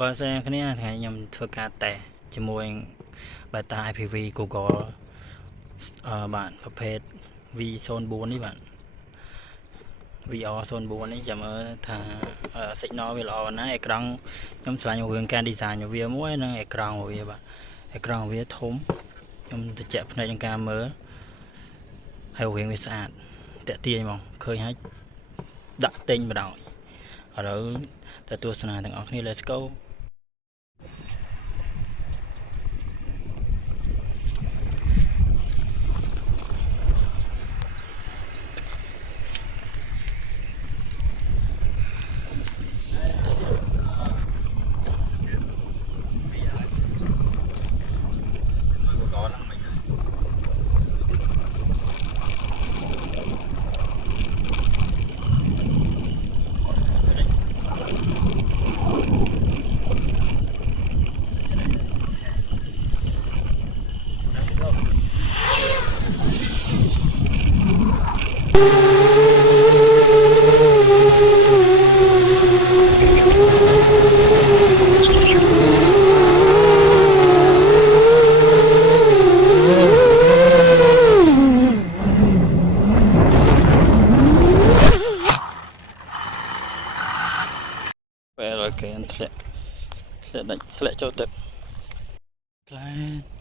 បើសិនគ្នាថ្ងៃខ្ញុំធ្វើការតេស្តជាមួយ Beta IPv Google បាទប្រភេទ V04 នេះបាទ VR04 នេះចាំមើលថា signal វាល្អណាស់អេក្រង់ខ្ញុំឆ្លាញ់រឿងការ design របស់វាមួយនិងអេក្រង់របស់វាបាទអេក្រង់របស់វាធំខ្ញុំតិចភ្នែកក្នុងការមើលហើយរឿងវាស្អាតតាក់ទាញហ្មងឃើញហើយដាក់ទិញបណ្ដោយឥឡូវទៅទស្សនាទាំងអស់គ្នា let's go ពេលគេធ្លាក់ដាច់ធ្លាក់ចូលទឹកខ្លា